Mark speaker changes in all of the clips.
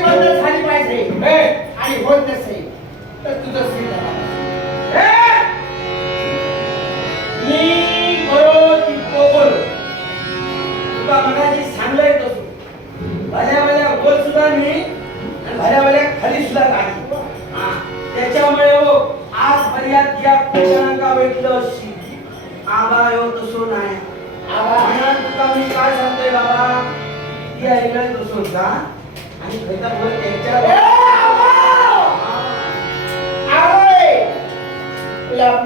Speaker 1: भक्ती झाली पाहिजे? आणि होत नसेल तर तुझं
Speaker 2: मी बरो तितको बोलो? तुका मगाशी सांगलंय तसं. भल्या भल्या वर सुद्धा मी आणि भल्या भल्या खाली सुद्धा काढली त्याच्यामुळे हो आज मर्याद या कोणांका भेटलं अशी. आबा हो तसो नाही.
Speaker 1: आबा.
Speaker 2: तुका मी काय सांगतोय बाबा? या इकडे तसो जा.
Speaker 1: La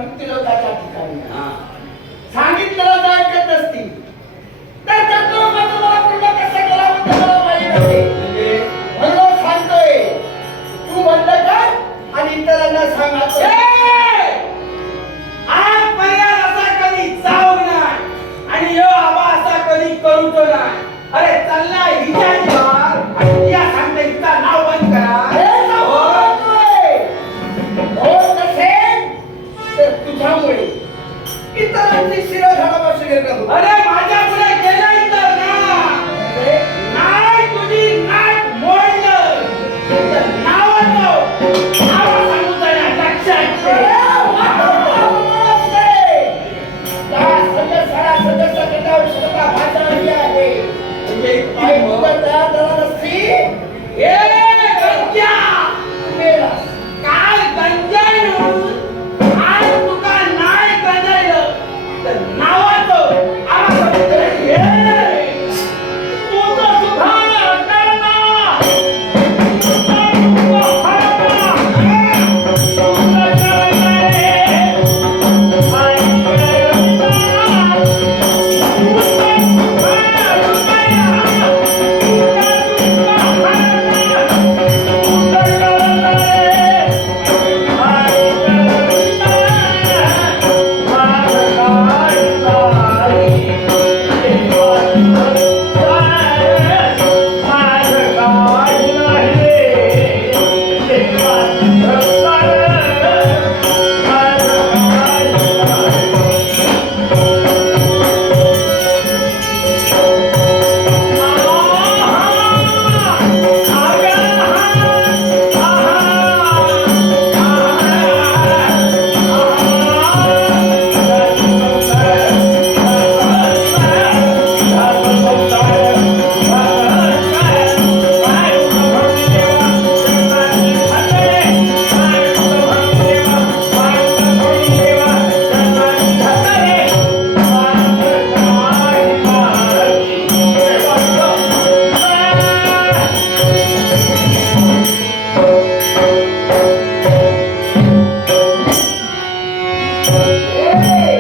Speaker 1: Ei!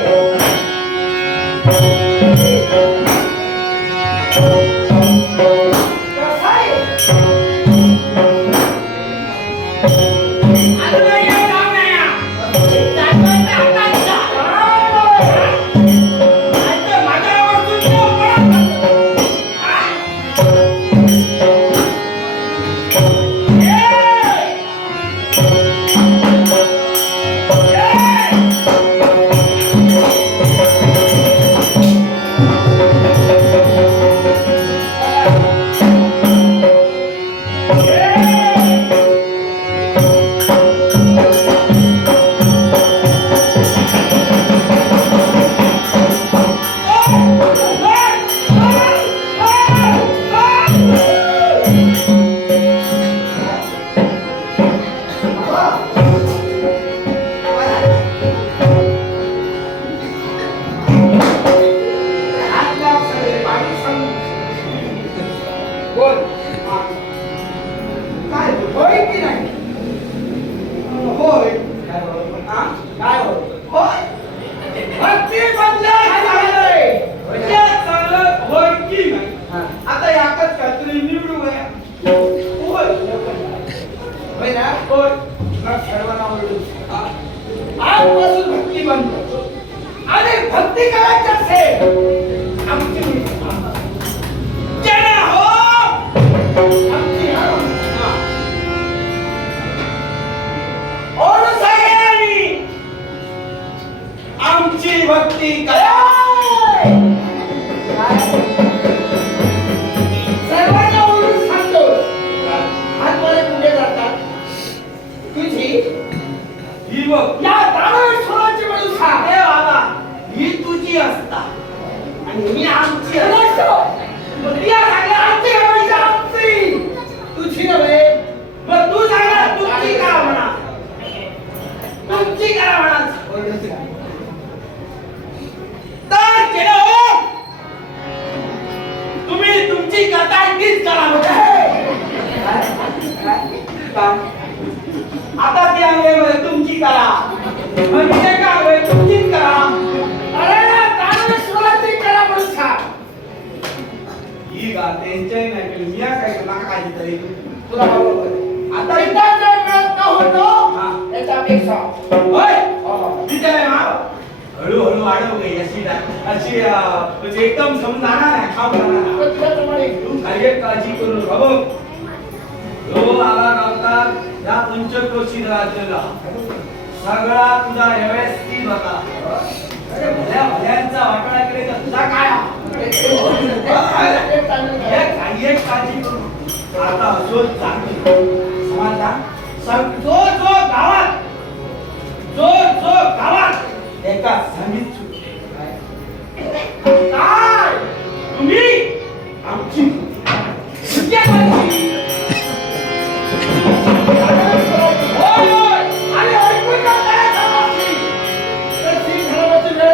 Speaker 1: बनतो आणि भक्ती करायची असेल आमची का? आता ते आंबे तुमची करा.
Speaker 2: म्हणजे
Speaker 1: ते
Speaker 2: का आंबे?
Speaker 1: तुमचीच
Speaker 2: करा. अरे दानवेश्वराची करा बसा ही
Speaker 1: गा त्यांच्याही नाही केली
Speaker 2: मी
Speaker 1: काय केलं नका तरी?
Speaker 2: तुला बरोबर आता
Speaker 1: इथं जर प्रयत्न होतो. त्याच्यापेक्षा
Speaker 2: होय? तिथे हळूहळू वाढव गई अशी अशी म्हणजे एकदम समजाना नाही खाऊ खाणार एक काळजी करून बाबा आला या पंचक्रोशी राज्याला सगळा तुझा व्यवस्थित होता भल्या भल्यांचा वाटाण्याकडे तर तुझा काय? हा?
Speaker 1: ते
Speaker 2: काही एक काळजी करू. आता जो जो गावात जो जो गावात एका संगीत